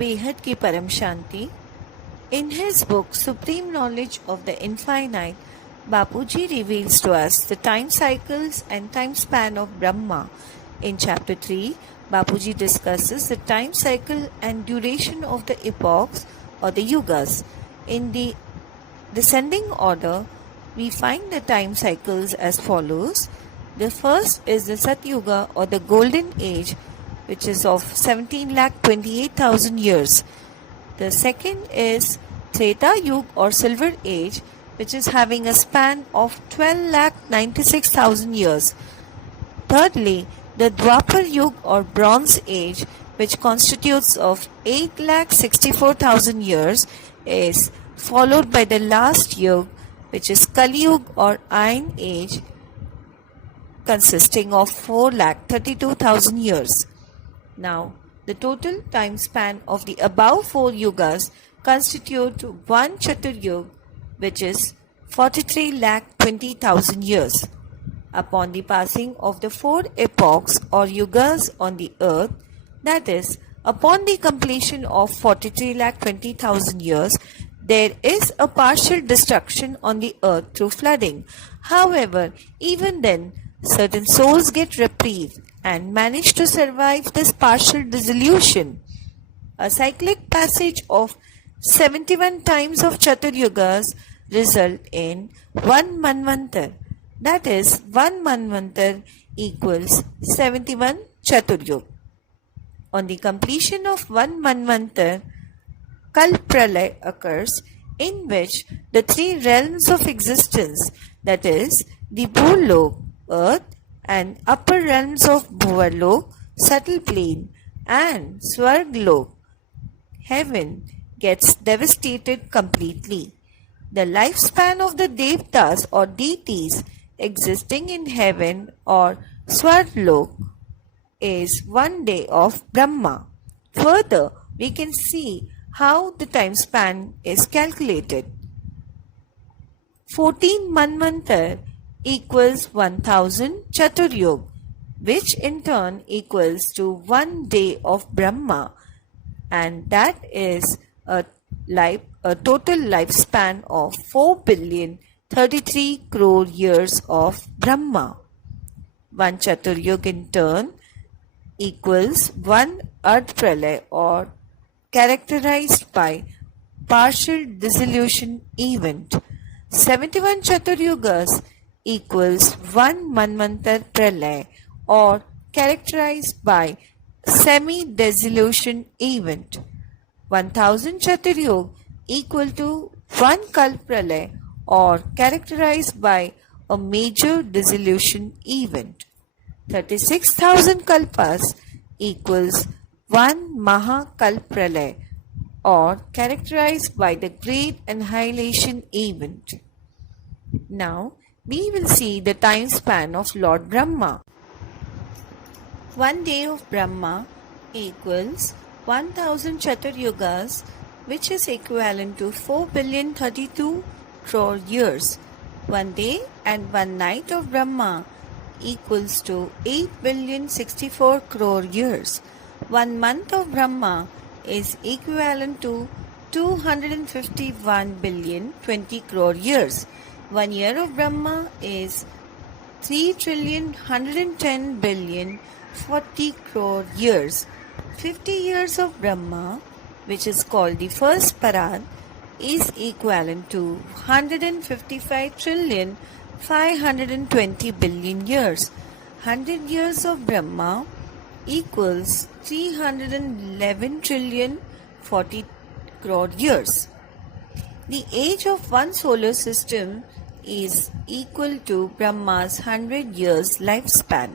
बेहद की परम शांति. In his book Supreme Knowledge of the Infinite, Bapuji reveals to us the time cycles and time span of Brahma. In chapter 3, Bapuji discusses the time cycle and duration of the epochs or the yugas. In the descending order, we find the time cycles as follows. The first is the Satyuga or the Golden Age, which is of 17,28,000 years. The second is Treta Yuga or Silver Age, which is having a span of 12,96,000 years. Thirdly, the Dwapar Yuga or Bronze Age, which constitutes of 8,64,000 years, is followed by the last Yuga, which is Kali Yuga or Iron Age, consisting of 4,32,000 years. Now, the total time span of the above four yugas constitute one Chatur Yuga, which is 43,20,000 years. Upon the passing of the four epochs or yugas on the earth, that is, upon the completion of 43,20,000 years, there is a partial destruction on the earth through flooding. However, even then, certain souls get reprieve and manage to survive this partial dissolution. A cyclic passage of 71 times of Chatur Yugas result in one Manvantar. That is, one Manvantar equals 71 Chatur Yuga. On the completion of one Manvantar, Kalpralay occurs, in which the three realms of existence, that is, the Bhulok, earth, and upper realms of Bhuvalok, subtle plane, and Swarglok, heaven, gets devastated completely. The lifespan of the Devtas or deities existing in heaven or Swarglok is 1 day of Brahma. Further, we can see how the time span is calculated. 14 Manvantar equals 1000 Chatur Yuga, which in turn equals to 1 day of Brahma, and that is a total lifespan of 4,033 crore years of Brahma. 1 Chatur Yuga in turn equals 1 Earth Pralay or characterized by partial dissolution event. 71 Chatur Yugas equals 1 Manvantar Pralay or characterized by semi-dissolution event. 1000 Chatur Yuga equal to 1 Kalp Pralay or characterized by a major dissolution event. 36,000 Kalpas equals 1 Maha Pralay or characterized by the great annihilation event. Now, we will see the time span of Lord Brahma. 1 day of Brahma equals 1000 Chatur Yugas, which is equivalent to 4,032 crore years. 1 day and 1 night of Brahma equals to 8,064 crore years. 1 month of Brahma is equivalent to 251,020 crore years. 1 year of Brahma is 3,110,040 crore years. 50 years of Brahma, which is called the first Parad, is equivalent to 155,520,000,000,000 years. 100 years of Brahma equals 311,040,000,000,000 crore years. The age of one solar system is equal to Brahma's 100 years lifespan.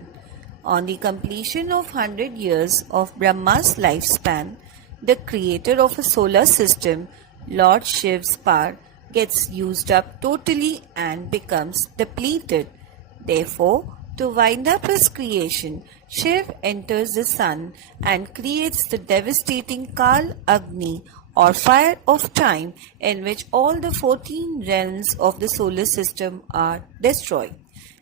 On the completion of 100 years of Brahma's lifespan, the creator of a solar system, Lord Shiva's power, gets used up totally and becomes depleted. Therefore, to wind up his creation, Shiv enters the sun and creates the devastating Kal Agni or fire of time, in which all the 14 realms of the solar system are destroyed.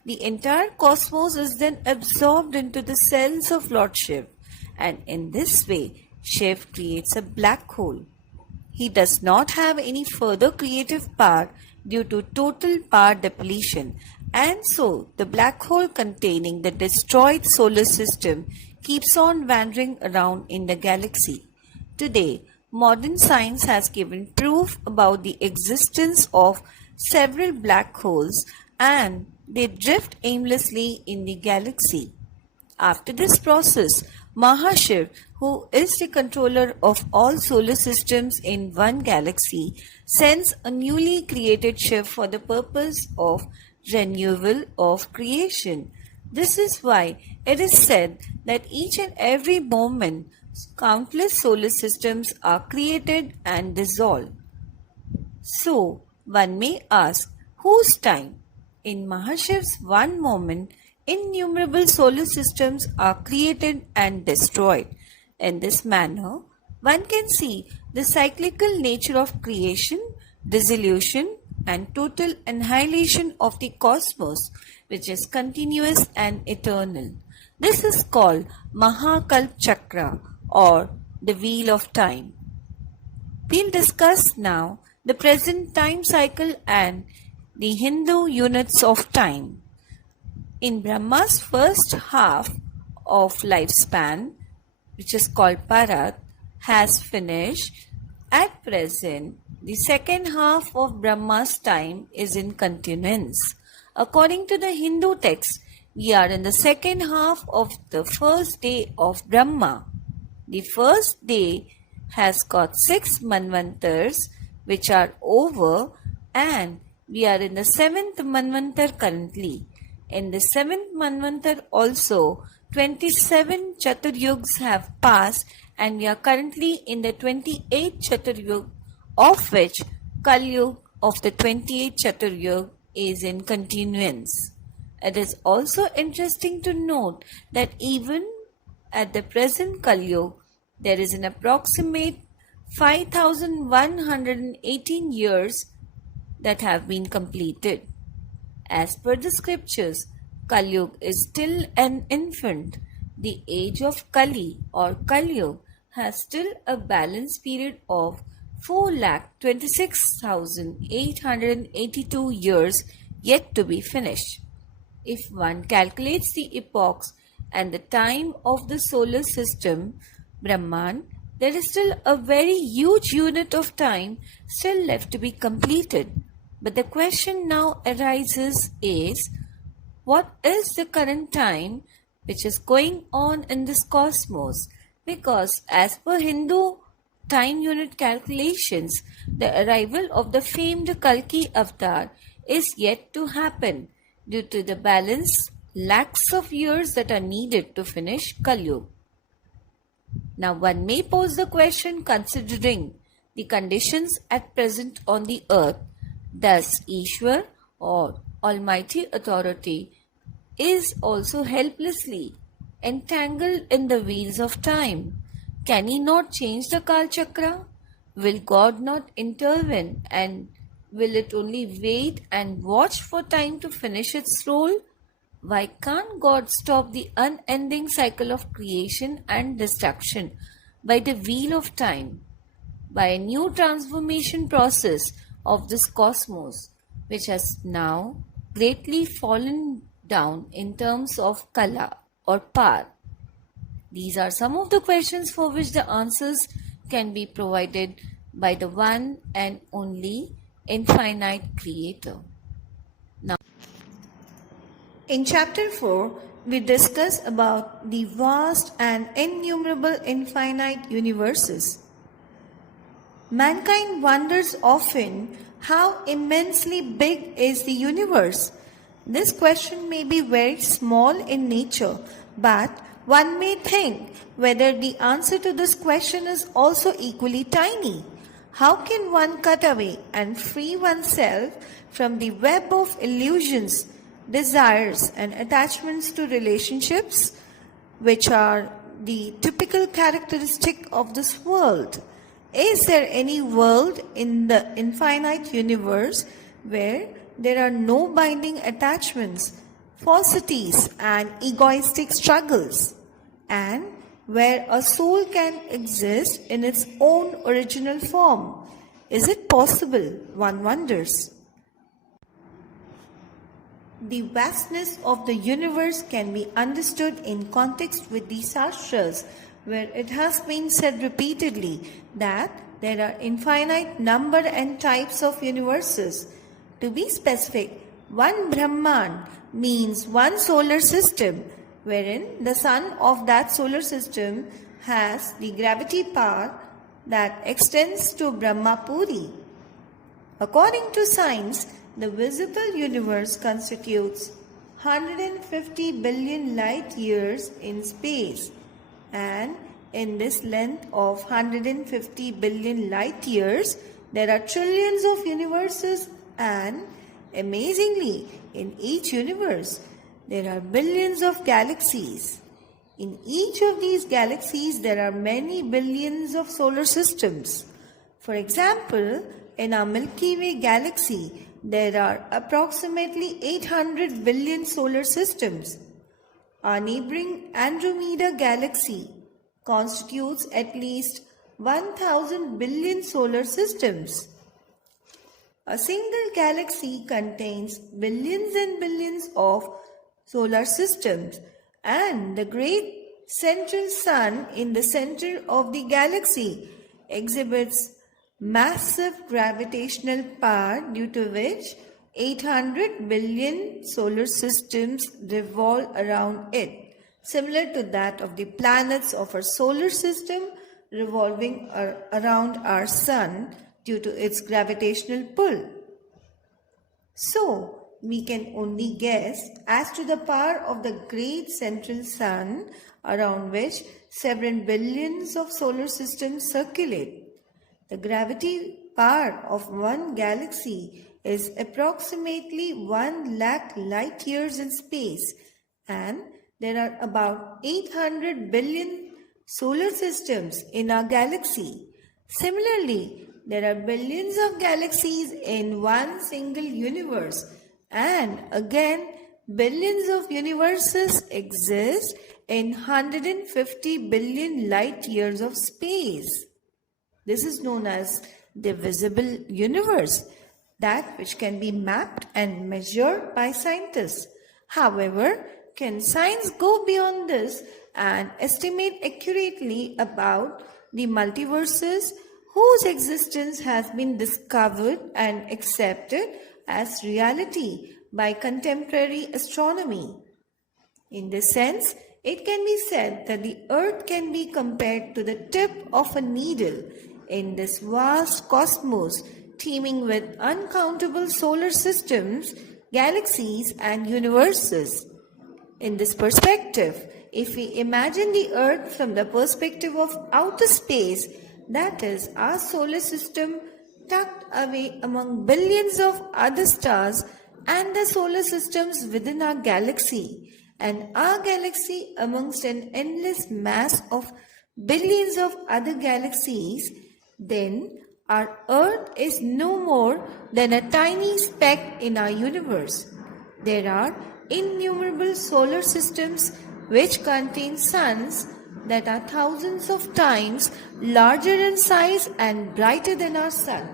The entire cosmos is then absorbed into the cells of Lord Shiva, and in this way Shiv creates a black hole. He does not have any further creative power due to total power depletion, and so the black hole containing the destroyed solar system keeps on wandering around in the galaxy. Today, modern science has given proof about the existence of several black holes, and they drift aimlessly in the galaxy. After this process, Mahashiv, who is the controller of all solar systems in one galaxy, sends a newly created Shiv for the purpose of renewal of creation. This is why it is said that each and every moment countless solar systems are created and dissolved. So, one may ask, whose time? In Mahashiv's one moment, innumerable solar systems are created and destroyed. In this manner, one can see the cyclical nature of creation, dissolution, and total annihilation of the cosmos, which is continuous and eternal. This is called Maha Chakra, or the Wheel of Time. We'll discuss now the present time cycle and the Hindu units of time. In Brahma's first half of lifespan, which is called Bharat, has finished. At present, the second half of Brahma's time is in continuance. According to the Hindu text, we are in the second half of the first day of Brahma. The first day has got 6 manvantars which are over, and we are in the 7th manvantar currently. In the 7th manvantar also 27 Chaturyugas have passed, and we are currently in the 28th Chaturyug, of which Kalyug of the 28th Chaturyug is in continuance. It is also interesting to note that even at the present Kalyug, there is an approximate 5,118 years that have been completed. As per the scriptures, Kalyug is still an infant. The age of Kali or Kalyug has still a balance period of 4,26,882 years yet to be finished. If one calculates the epochs and the time of the solar system, Brahman, there is still a very huge unit of time still left to be completed. But the question now arises is, what is the current time which is going on in this cosmos? Because as per Hindu time unit calculations, the arrival of the famed Kalki avatar is yet to happen due to the balance lakhs of years that are needed to finish Kalyug. Now one may pose the question, considering the conditions at present on the earth, does Ishwar or Almighty Authority is also helplessly entangled in the wheels of time? Can he not change the Kal Chakra? Will God not intervene, and will it only wait and watch for time to finish its role? Why can't God stop the unending cycle of creation and destruction by the wheel of time, by a new transformation process of this cosmos, which has now greatly fallen down in terms of kala or power? These are some of the questions for which the answers can be provided by the one and only infinite creator. Now, in chapter 4, we discuss about the vast and innumerable infinite universes. Mankind wonders often how immensely big is the universe. This question may be very small in nature, but one may think whether the answer to this question is also equally tiny. How can one cut away and free oneself from the web of illusions, desires, and attachments to relationships, which are the typical characteristic of this world? Is there any world in the infinite universe where there are no binding attachments, falsities, and egoistic struggles? And where a soul can exist in its own original form. Is it possible? One wonders. The vastness of the universe can be understood in context with the Shastras, where it has been said repeatedly that there are infinite number and types of universes. To be specific, one Brahman means one solar system, wherein the sun of that solar system has the gravity power that extends to Brahmapuri. According to science, the visible universe constitutes 150 billion light years in space, and in this length of 150 billion light years, there are trillions of universes, and amazingly, in each universe, there are billions of galaxies. In each of these galaxies, there are many billions of solar systems. For example, in our Milky Way galaxy, there are approximately 800 billion solar systems. Our neighboring Andromeda galaxy constitutes at least 1000 billion solar systems. A single galaxy contains billions and billions of solar systems, and the great central sun in the center of the galaxy exhibits massive gravitational power, due to which 800 billion solar systems revolve around it, similar to that of the planets of our solar system revolving around our sun due to its gravitational pull. So, we can only guess as to the power of the great central sun around which several billions of solar systems circulate. The gravity power of one galaxy is approximately 1 lakh light years in space, and there are about 800 billion solar systems in our galaxy. Similarly, there are billions of galaxies in one single universe, and again, billions of universes exist in 150 billion light years of space. This is known as the visible universe, that which can be mapped and measured by scientists. However, can science go beyond this and estimate accurately about the multiverses whose existence has been discovered and accepted as reality by contemporary astronomy? In this sense, it can be said that the earth can be compared to the tip of a needle in this vast cosmos teeming with uncountable solar systems, galaxies, and universes. In this perspective, if we imagine the earth from the perspective of outer space, that is, our solar system tucked away among billions of other stars and the solar systems within our galaxy, and our galaxy amongst an endless mass of billions of other galaxies, then our earth is no more than a tiny speck in our universe. There are innumerable solar systems which contain suns that are thousands of times larger in size and brighter than our sun.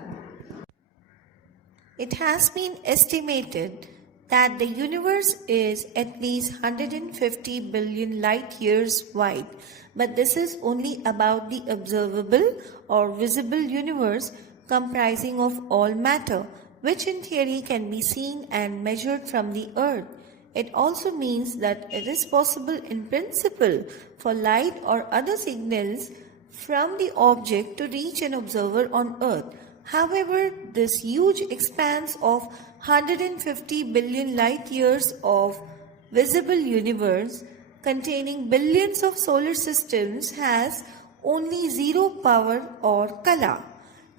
It has been estimated that the universe is at least 150 billion light years wide, but this is only about the observable or visible universe comprising of all matter, which in theory can be seen and measured from the earth. It also means that it is possible in principle for light or other signals from the object to reach an observer on earth. However, this huge expanse of 150 billion light years of visible universe containing billions of solar systems has only zero power or kala.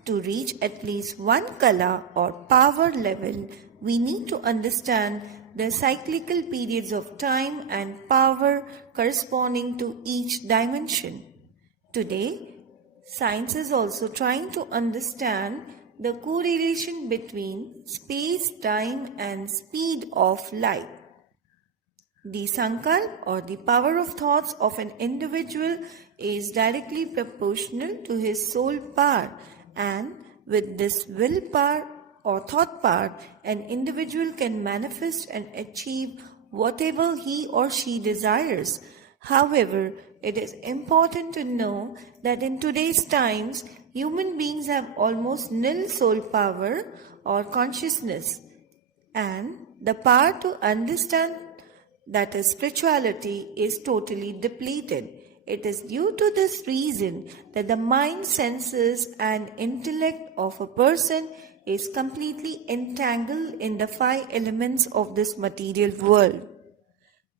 To reach at least one kala or power level, we need to understand the cyclical periods of time and power corresponding to each dimension. Today, science is also trying to understand the correlation between space, time, and speed of light. The sankalp or the power of thoughts of an individual is directly proportional to his soul power, and with this will power or thought power, an individual can manifest and achieve whatever he or she desires. However, it is important to know that in today's times, human beings have almost nil soul power or consciousness, and the power to understand, that is spirituality, is totally depleted. It is due to this reason that the mind, senses and intellect of a person is completely entangled in the five elements of this material world.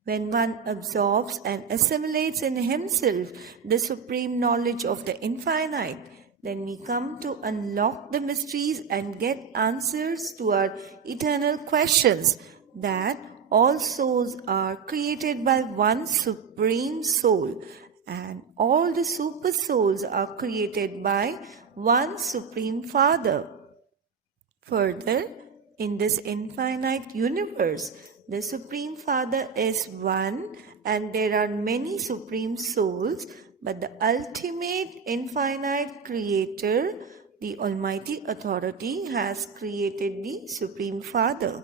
When one absorbs and assimilates in himself the supreme knowledge of the infinite, then we come to unlock the mysteries and get answers to our eternal questions, that all souls are created by one supreme soul, and all the super souls are created by one supreme Father. Further, in this infinite universe, the Supreme Father is one, and there are many supreme souls, but the ultimate infinite Creator, the Almighty Authority, has created the Supreme Father.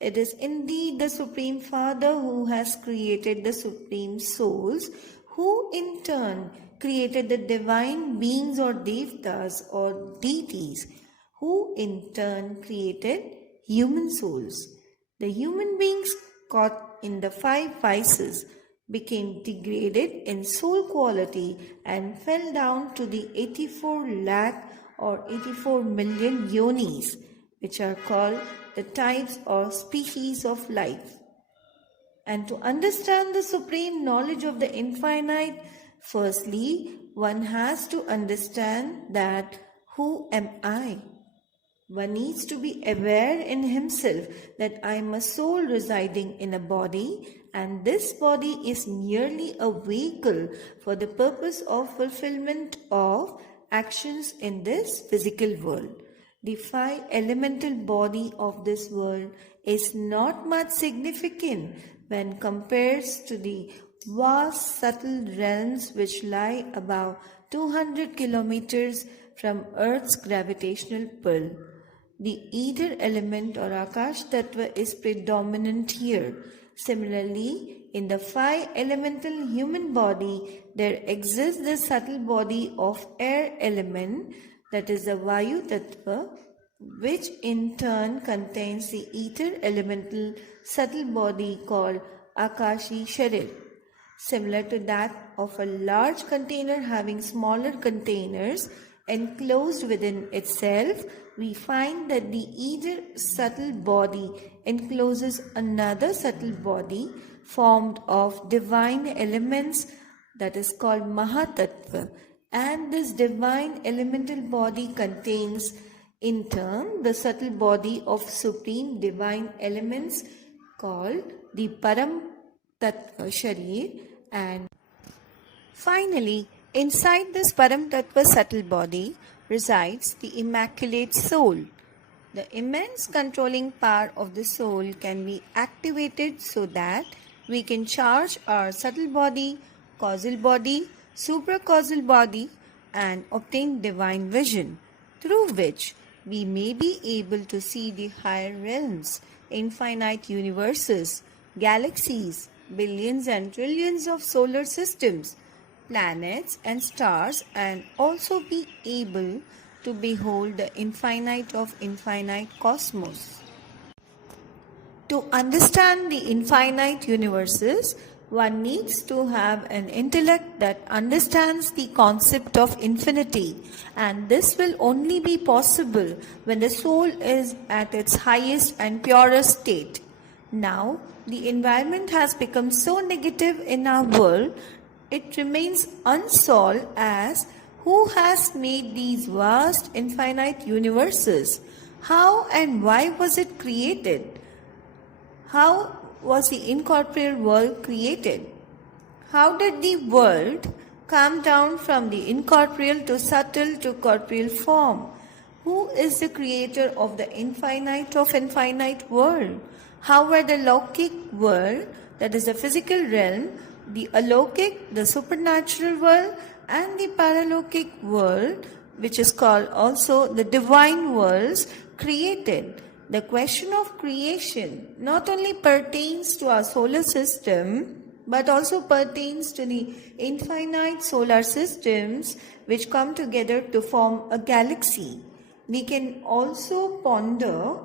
It is indeed the Supreme Father who has created the supreme souls, who in turn created the divine beings or devtas or deities, who in turn created human souls. The human beings caught in the five vices became degraded in soul quality and fell down to the 84 lakh or 84 million yonis, which are called the types or species of life. And to understand the supreme knowledge of the infinite, firstly, one has to understand that who am I? One needs to be aware in himself that I am a soul residing in a body, and this body is merely a vehicle for the purpose of fulfillment of actions in this physical world. The five elemental body of this world is not much significant when compared to the vast subtle realms which lie above 200 kilometers from Earth's gravitational pull. The ether element or Akash Tattva is predominant here. Similarly, in the five elemental human body, there exists the subtle body of air element, that is the Vayu Tattva, which in turn contains the ether elemental subtle body called Akashi Sharir. Similar to that of a large container having smaller containers enclosed within itself, we find that the ether subtle body encloses another subtle body formed of divine elements, that is called Maha Tattva, and this divine elemental body contains in turn the subtle body of supreme divine elements called the Param Tattva Sharir, and finally inside this Param Tattva subtle body resides the Immaculate Soul. The immense controlling power of the soul can be activated so that we can charge our subtle body, causal body, supracausal body and obtain divine vision, through which we may be able to see the higher realms, infinite universes, galaxies, billions and trillions of solar systems, planets and stars, and also be able to behold the infinite of infinite cosmos. To understand the infinite universes, one needs to have an intellect that understands the concept of infinity, and this will only be possible when the soul is at its highest and purest state. Now, the environment has become so negative in our world, it remains unsolved as who has made these vast infinite universes? How and why was it created? How was the incorporeal world created? How did the world come down from the incorporeal to subtle to corporeal form? Who is the creator of the infinite of infinite world? How were the Lokik world that is the physical realm, the alokik, the supernatural world, and the paralokik world, which is called also the divine worlds, created. The question of creation not only pertains to our solar system, but also pertains to the infinite solar systems which come together to form a galaxy. We can also ponder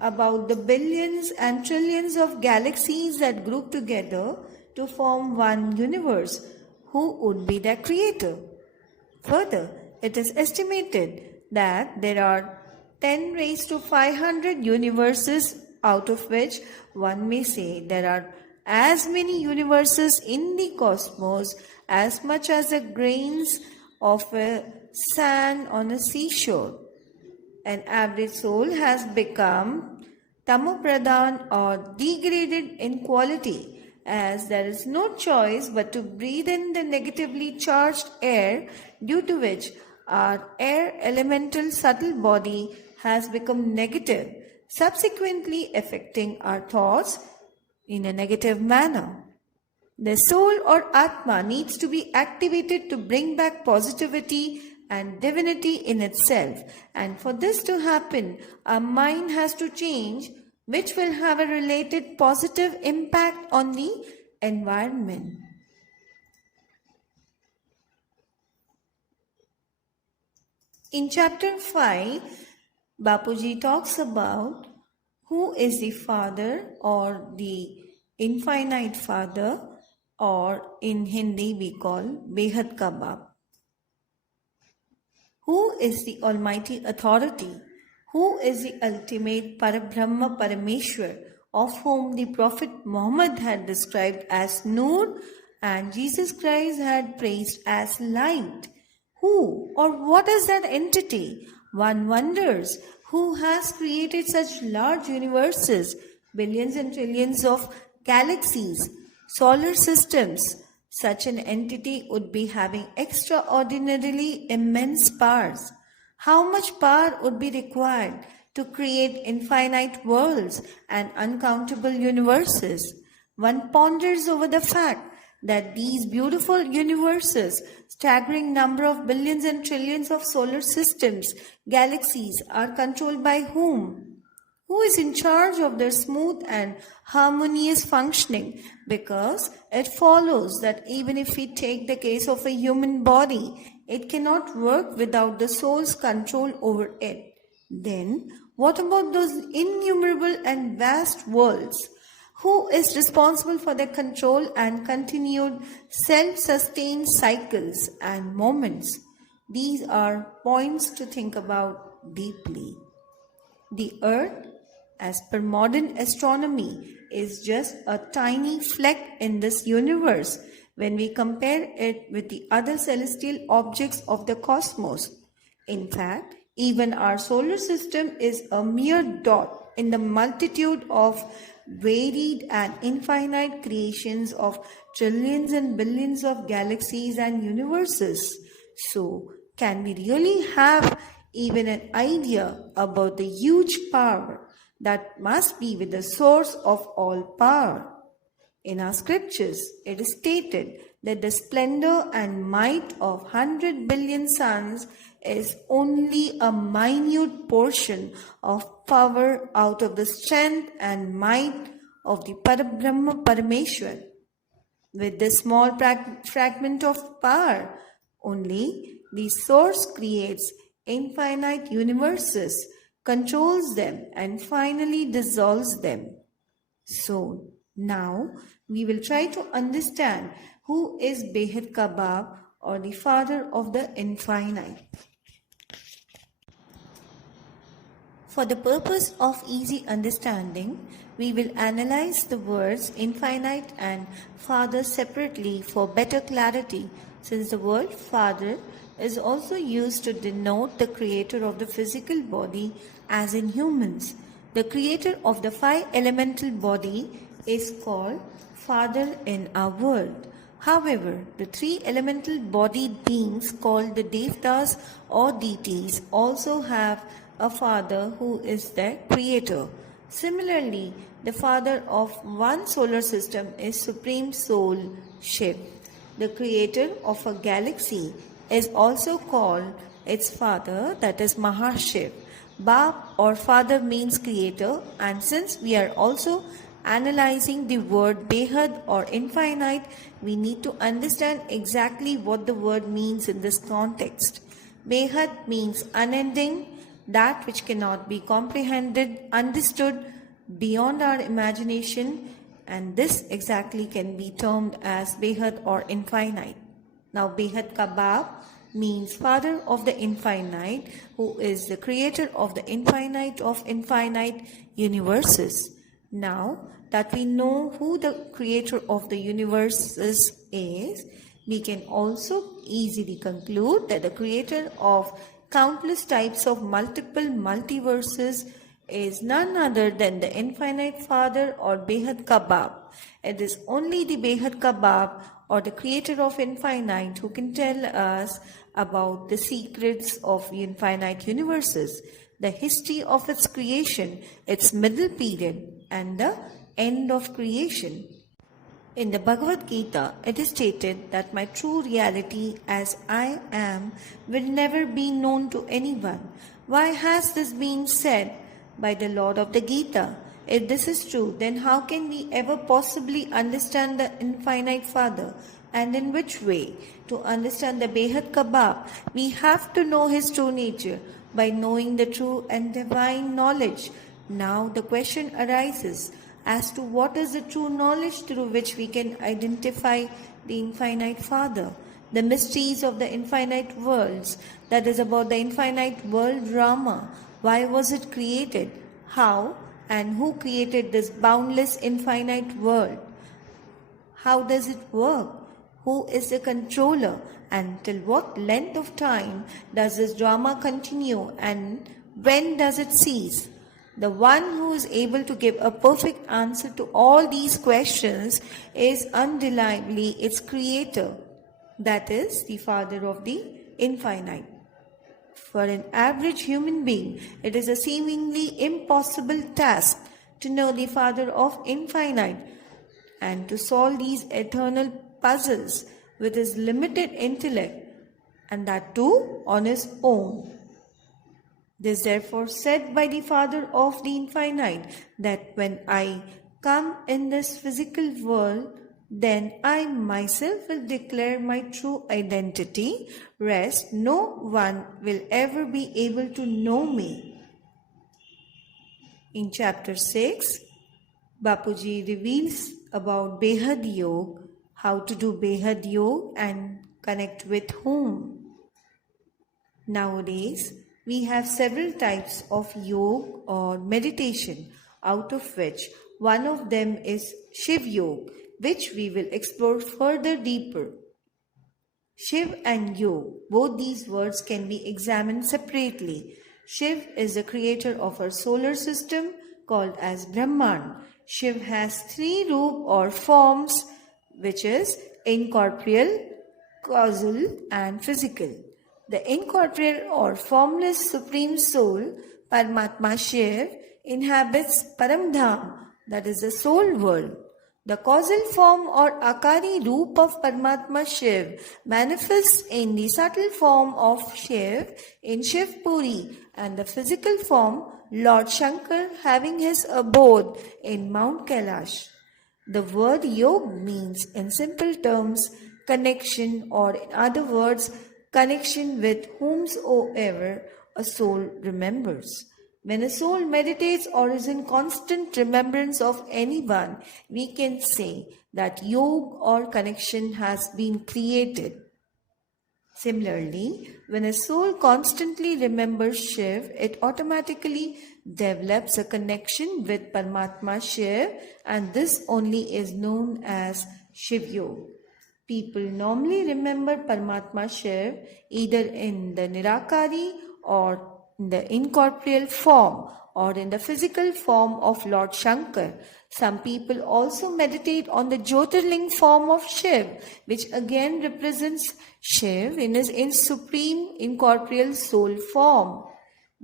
about the billions and trillions of galaxies that group together to form one universe. Who would be their creator? Further, it is estimated that there are 10 raised to 500 universes, out of which one may say there are as many universes in the cosmos as much as the grains of a sand on a seashore. An average soul has become tamopradhan or degraded in quality, as there is no choice but to breathe in the negatively charged air, due to which our air elemental subtle body has become negative, subsequently affecting our thoughts in a negative manner. The soul or Atma needs to be activated to bring back positivity and divinity in itself. And for this to happen, our mind has to change, which will have a related positive impact on the environment. In chapter 5, Bapuji talks about who is the Father or the Infinite Father, or in Hindi we call Behad Ka Baap. Who is the Almighty Authority? Who is the ultimate Parabrahma Parameshwar, of whom the Prophet Muhammad had described as Noor and Jesus Christ had praised as light? Who or what is that entity? One wonders, who has created such large universes, billions and trillions of galaxies, solar systems? Such an entity would be having extraordinarily immense powers. How much power would be required to create infinite worlds and uncountable universes? One ponders over the fact that these beautiful universes, staggering number of billions and trillions of solar systems, galaxies, are controlled by whom? Who is in charge of their smooth and harmonious functioning? Because it follows that even if we take the case of a human body, it cannot work without the soul's control over it. Then, what about those innumerable and vast worlds? Who is responsible for their control and continued self-sustained cycles and moments? These are points to think about deeply. The earth, as per modern astronomy, is just a tiny fleck in this universe when we compare it with the other celestial objects of the cosmos. In fact, even our solar system is a mere dot in the multitude of varied and infinite creations of trillions and billions of galaxies and universes. So, can we really have even an idea about the huge power that must be with the source of all power? In our scriptures, it is stated that the splendor and might of 100 billion suns is only a minute portion of power out of the strength and might of the Parabrahma Parameshwar. With this small fragment of power, only the source creates infinite universes, controls them, and finally dissolves them. So, now we will try to understand who is Behad Ka Baap, or the Father of the Infinite. For the purpose of easy understanding, we will analyze the words infinite and Father separately for better clarity, since the word Father is also used to denote the creator of the physical body, as in humans. The creator of the 5 elemental body is called Father in our world. However, the 3 elemental bodied beings called the Devtas or deities also have a father who is their creator. Similarly, the father of one solar system is Supreme Soul Shiv. The creator of a galaxy is also called its father, that is Maha Shiv. Bap or father means creator, and since we are also analyzing the word Behad or infinite, we need to understand exactly what the word means in this context. Behad means unending, that which cannot be comprehended, understood beyond our imagination, and this exactly can be termed as Behad or infinite. Now, Behad ka Baap means father of the infinite, who is the creator of the infinite of infinite universes. Now that we know who the creator of the universes is, we can also easily conclude that the creator of countless types of multiple multiverses is none other than the infinite father or Behad ka Baap. It is only the Behad ka Baap or the creator of infinite who can tell us about the secrets of infinite universes, the history of its creation, its middle period, and the end of creation. In the Bhagavad Gita, it is stated that my true reality as I am will never be known to anyone. Why has this been said by the Lord of the Gita? If this is true, then how can we ever possibly understand the infinite Father? And in which way? To understand the Behad ka Baap, we have to know his true nature by knowing the true and divine knowledge. Now the question arises as to what is the true knowledge through which we can identify the infinite Father, the mysteries of the infinite worlds, that is about the infinite world drama. Why was it created? How and who created this boundless infinite world? How does it work? Who is the controller? And till what length of time does this drama continue, and when does it cease? The one who is able to give a perfect answer to all these questions is undeniably its creator, that is, the Father of the infinite. For an average human being, it is a seemingly impossible task to know the Father of infinite and to solve these eternal puzzles with his limited intellect, and that too on his own. This therefore said by the Father of the infinite, that when I come in this physical world, then I myself will declare my true identity, rest no one will ever be able to know me. In chapter 6, Bapuji reveals about Behad Yoke, how to do Behad Yoke and connect with whom. Nowadays, we have several types of yoga or meditation, out of which one of them is Shiv Yoke, which we will explore further deeper. Shiv and Yoke, both these words can be examined separately. Shiv is the creator of our solar system called as Brahman. Shiv has three roop or forms, which is incorporeal, causal and physical. The incorporeal or formless Supreme Soul, Paramatma Shiv, inhabits Paramdham, that is the soul world. The causal form or Akari Roop of Paramatma Shiv manifests in the subtle form of Shiv in Shiv Puri, and the physical form Lord Shankar having his abode in Mount Kailash. The word Yoke means in simple terms connection, or in other words, connection with whomsoever a soul remembers. When a soul meditates or is in constant remembrance of anyone, we can say that yoga or connection has been created. Similarly, when a soul constantly remembers Shiv, it automatically develops a connection with Paramatma Shiv, and this only is known as Shiv Yoga. People normally remember Paramatma Shiv either in the Nirakari or in the incorporeal form or in the physical form of Lord Shankar. Some people also meditate on the Jyotirling form of Shiv, which again represents Shiv in his supreme incorporeal soul form.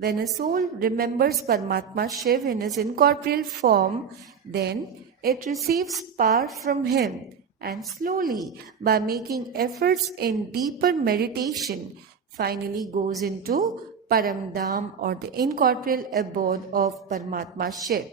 When a soul remembers Paramatma Shiv in his incorporeal form, then it receives power from him, and slowly, by making efforts in deeper meditation, finally goes into Paramdham, or the incorporeal abode of Paramatma Shiv.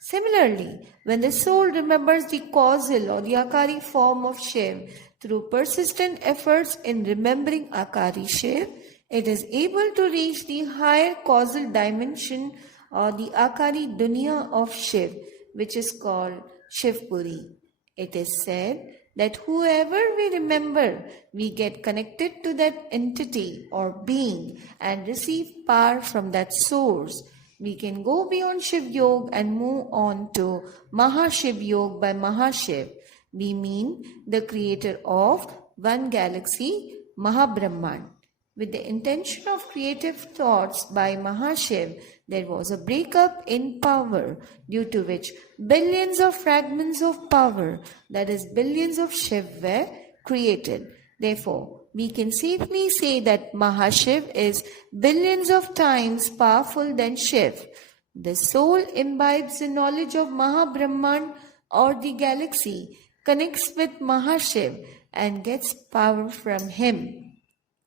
Similarly, when the soul remembers the causal or the Akari form of Shiv through persistent efforts in remembering Akari Shiv, it is able to reach the higher causal dimension or the Akari Dunya of Shiv, which is called Shivpuri. It is said that whoever we remember, we get connected to that entity or being and receive power from that source. We can go beyond Shiv Yoke and move on to Maha Shiv Yoke by Maha Shiv. We mean the creator of one galaxy, Maha Brahman. With the intention of creative thoughts by Mahashiv, there was a breakup in power, due to which billions of fragments of power, that is billions of Shiv, were created. Therefore, we can safely say that Mahashiv is billions of times powerful than Shiv. The soul imbibes the knowledge of Maha Brahman or the galaxy, connects with Mahashiv and gets power from him.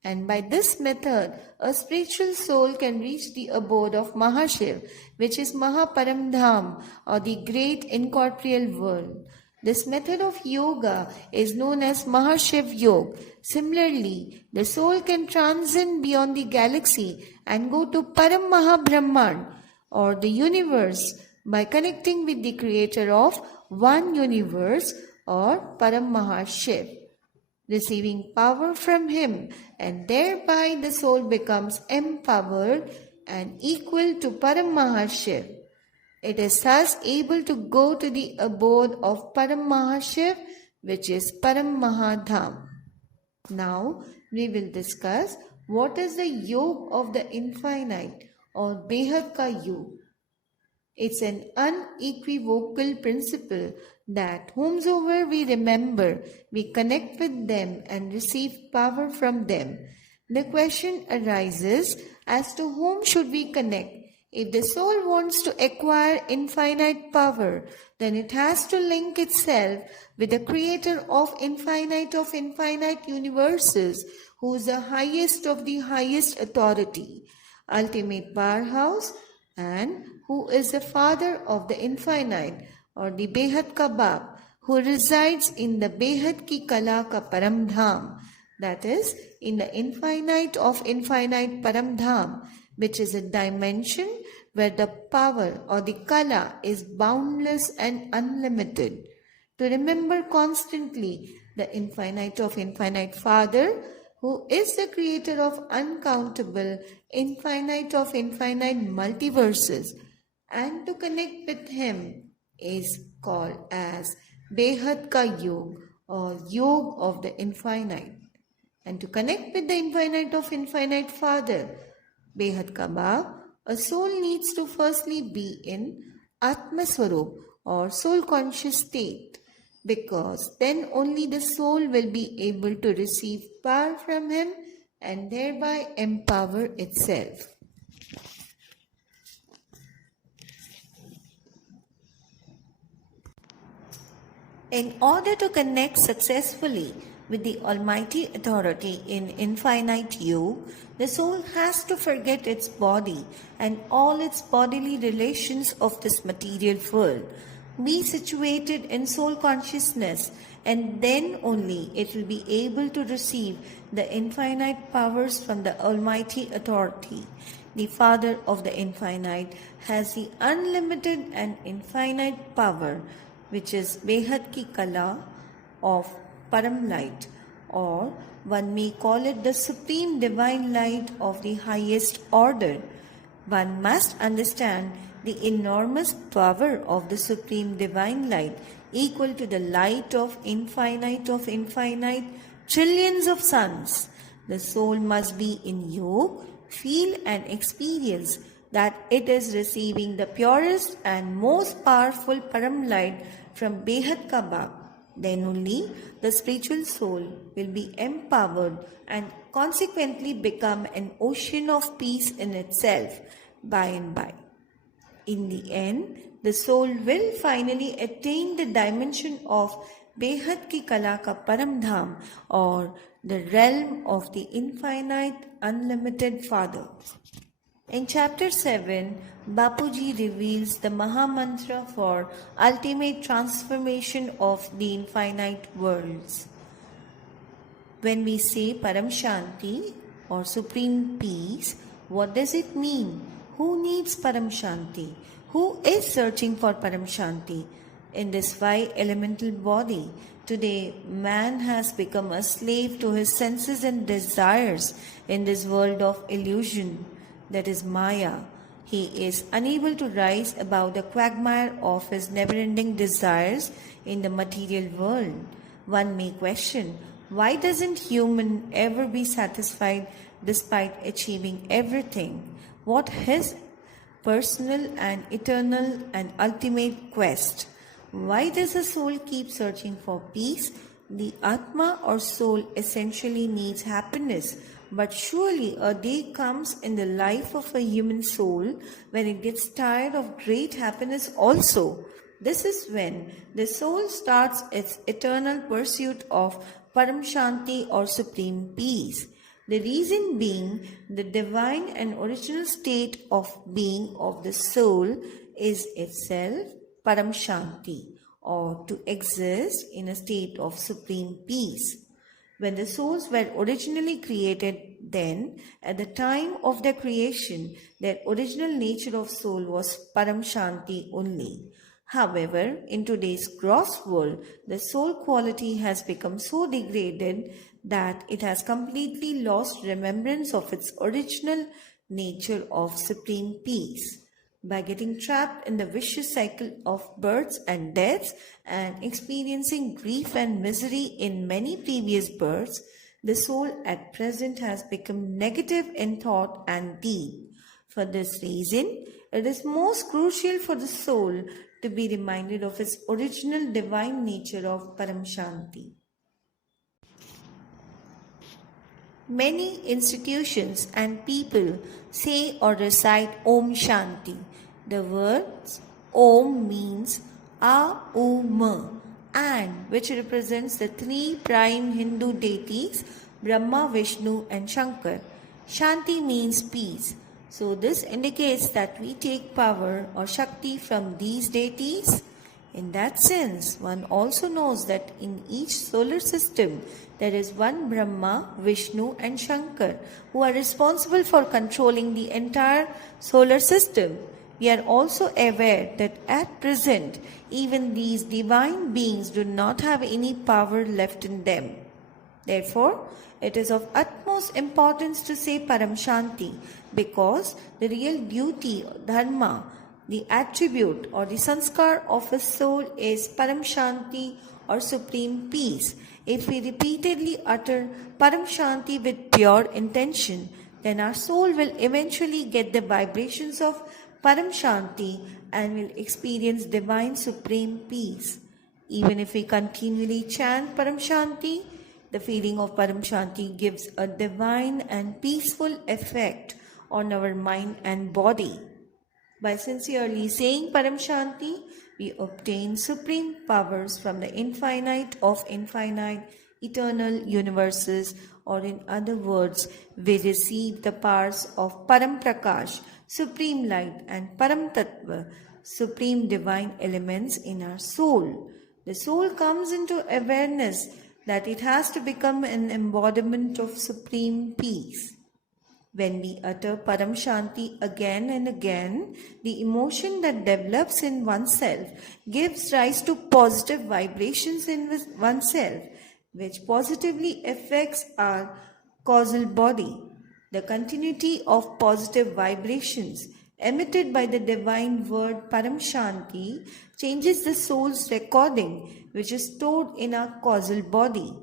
And by this method, a spiritual soul can reach the abode of Mahashiv, which is Mahaparamdham, or the great incorporeal world. This method of yoga is known as Mahashiv Yoga. Similarly, the soul can transcend beyond the galaxy and go to Param Mahabrahman, or the universe, by connecting with the creator of one universe, or Param Mahashiv, receiving power from him, and thereby the soul becomes empowered and equal to Param Mahashiv. It is thus able to go to the abode of Param Mahashiv, which is Param Mahadham. Now we will discuss what is the yoke of the infinite, or Behad Ka Yoke. It's an unequivocal principle that whomsoever we remember, we connect with them and receive power from them. The question arises as to whom should we connect? If the soul wants to acquire infinite power, then it has to link itself with the creator of infinite universes, who is the highest of the highest authority, ultimate powerhouse, and who is the father of the infinite, or the Behad Ka Bap, who resides in the Behad Ki Kala Ka Paramdham, that is, in the infinite of infinite Paramdham, which is a dimension where the power or the Kala is boundless and unlimited. To remember constantly the infinite of infinite Father, who is the creator of uncountable infinite of infinite multiverses, and to connect with him is called as Behad Ka Yoga, or Yoga of the infinite. And to connect with the infinite of infinite Father, Behad Ka Bap, a soul needs to firstly be in Atma Swarup, or soul conscious state, because then only the soul will be able to receive power from him and thereby empower itself. In order to connect successfully with the Almighty Authority in infinite you, the soul has to forget its body and all its bodily relations of this material world, be situated in soul consciousness, and then only it will be able to receive the infinite powers from the Almighty Authority. The Father of the Infinite has the unlimited and infinite power, which is Behad Ki Kala of Param Light, or one may call it the Supreme Divine Light of the highest order. One must understand the enormous power of the Supreme Divine Light, equal to the light of infinite trillions of suns. The soul must be in yoga, feel and experience that it is receiving the purest and most powerful Param Light from Behad Ka Bap. Then only the spiritual soul will be empowered and consequently become an ocean of peace in itself by and by. In the end, the soul will finally attain the dimension of Behad ki Kala ka Param Dham, or the realm of the infinite, unlimited Father. In chapter 7, Bapuji reveals the Maha Mantra for ultimate transformation of the infinite worlds. When we say Param Shanti or Supreme Peace, what does it mean? Who needs Param Shanti? Who is searching for Param Shanti? In this five elemental body, today man has become a slave to his senses and desires in this world of illusion, that is Maya. He is unable to rise above the quagmire of his never-ending desires in the material world. One may question, why doesn't human ever be satisfied despite achieving everything? What his personal and eternal and ultimate quest? Why does the soul keep searching for peace? The Atma or soul essentially needs happiness, but surely a day comes in the life of a human soul when it gets tired of great happiness also. This is when the soul starts its eternal pursuit of Param Shanti or supreme peace. The reason being, the divine and original state of being of the soul is itself Param Shanti, or to exist in a state of supreme peace. When the souls were originally created, then, at the time of their creation, their original nature of soul was Param Shanti only. However, in today's gross world, the soul quality has become so degraded that it has completely lost remembrance of its original nature of supreme peace. By getting trapped in the vicious cycle of births and deaths and experiencing grief and misery in many previous births, the soul at present has become negative in thought and deed. For this reason, it is most crucial for the soul to be reminded of its original divine nature of Param Shanti. Many institutions and people say or recite Om Shanti. The words Om means A-U-M, and which represents the three prime Hindu deities Brahma, Vishnu and Shankar. Shanti means peace. So this indicates that we take power or Shakti from these deities. In that sense, one also knows that in each solar system there is one Brahma, Vishnu and Shankar who are responsible for controlling the entire solar system. We are also aware that at present, even these divine beings do not have any power left in them. Therefore, it is of utmost importance to say Param Shanti, because the real duty, dharma, the attribute or the sanskar of a soul is Param Shanti or supreme peace. If we repeatedly utter Param Shanti with pure intention, then our soul will eventually get the vibrations of Param Shanti and will experience divine supreme peace. Even if we continually chant Param Shanti, the feeling of Param Shanti gives a divine and peaceful effect on our mind and body. By sincerely saying Param Shanti, we obtain supreme powers from the infinite of infinite eternal universes, or in other words, we receive the powers of Param Prakash, supreme light, and Param Tattva, supreme divine elements in our soul. The soul comes into awareness that it has to become an embodiment of supreme peace. When we utter Param Shanti again and again, the emotion that develops in oneself gives rise to positive vibrations in oneself, which positively affects our causal body. The continuity of positive vibrations emitted by the divine word Param Shanti changes the soul's recording, which is stored in our causal body,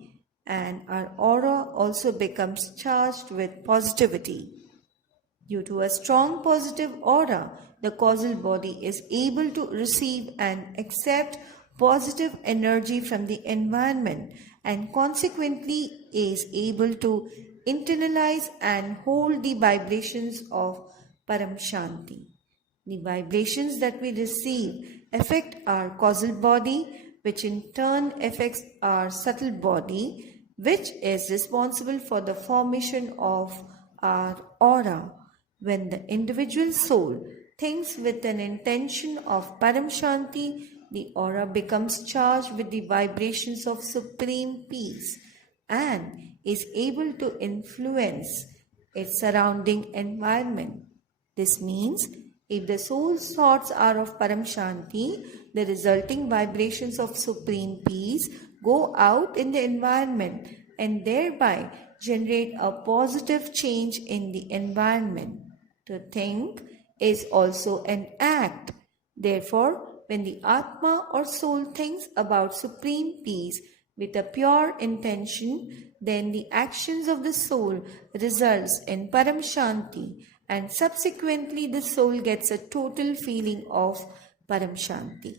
and our aura also becomes charged with positivity. Due to a strong positive aura, the causal body is able to receive and accept positive energy from the environment and consequently is able to internalize and hold the vibrations of Param Shanti. The vibrations that we receive affect our causal body, which in turn affects our subtle body, which is responsible for the formation of our aura. When the individual soul thinks with an intention of Param Shanti, the aura becomes charged with the vibrations of supreme peace and is able to influence its surrounding environment. This means if the soul's thoughts are of Param Shanti, the resulting vibrations of supreme peace go out in the environment and thereby generate a positive change in the environment. To think is also an act. Therefore, when the Atma or soul thinks about supreme peace with a pure intention, then the actions of the soul results in Param Shanti and subsequently the soul gets a total feeling of Param Shanti.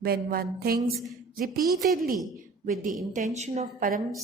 When one thinks repeatedly with the intention of Param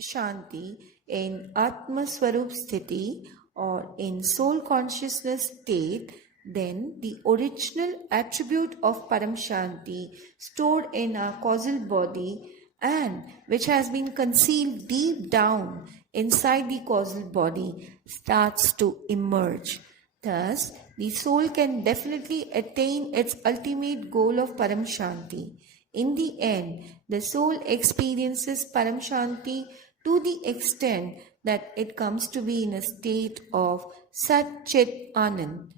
Shanti in Atma Swarup Sthiti or in soul consciousness state, then the original attribute of Param Shanti stored in our causal body and which has been concealed deep down inside the causal body starts to emerge. Thus, the soul can definitely attain its ultimate goal of Param Shanti. In the end, the soul experiences Param Shanti to the extent that it comes to be in a state of Sat Chit Anand.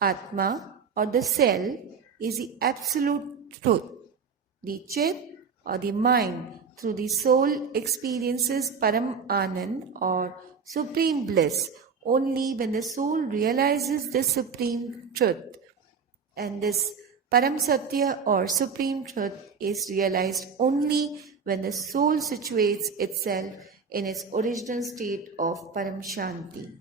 Atma or the cell is the absolute truth. The Chit or the mind through the soul experiences Param Anand or supreme bliss only when the soul realizes the supreme truth. And this Param Satya or supreme truth is realized only when the soul situates itself in its original state of Param Shanti.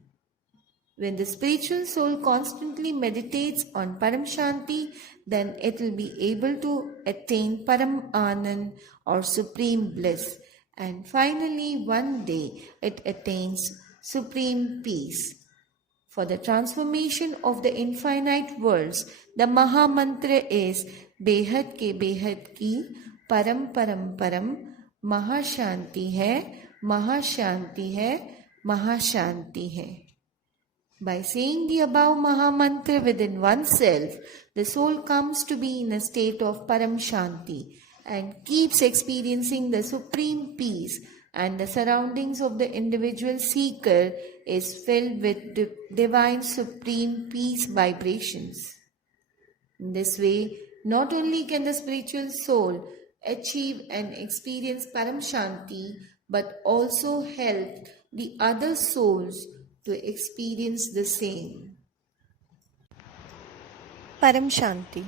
When the spiritual soul constantly meditates on Param Shanti, then it will be able to attain Param Anand or supreme bliss. And finally, one day it attains supreme peace. For the transformation of the infinite worlds, the Maha Mantra is Behad ke Behad ki Param Param Param Maha Shanti hai, Maha Shanti hai, Maha Shanti hai. By saying the above Maha Mantra within oneself, the soul comes to be in a state of Param Shanti and keeps experiencing the supreme peace, and the surroundings of the individual seeker is filled with divine supreme peace vibrations. In this way, not only can the spiritual soul achieve and experience Param Shanti, but also help the other souls to experience the same. Param Shanti.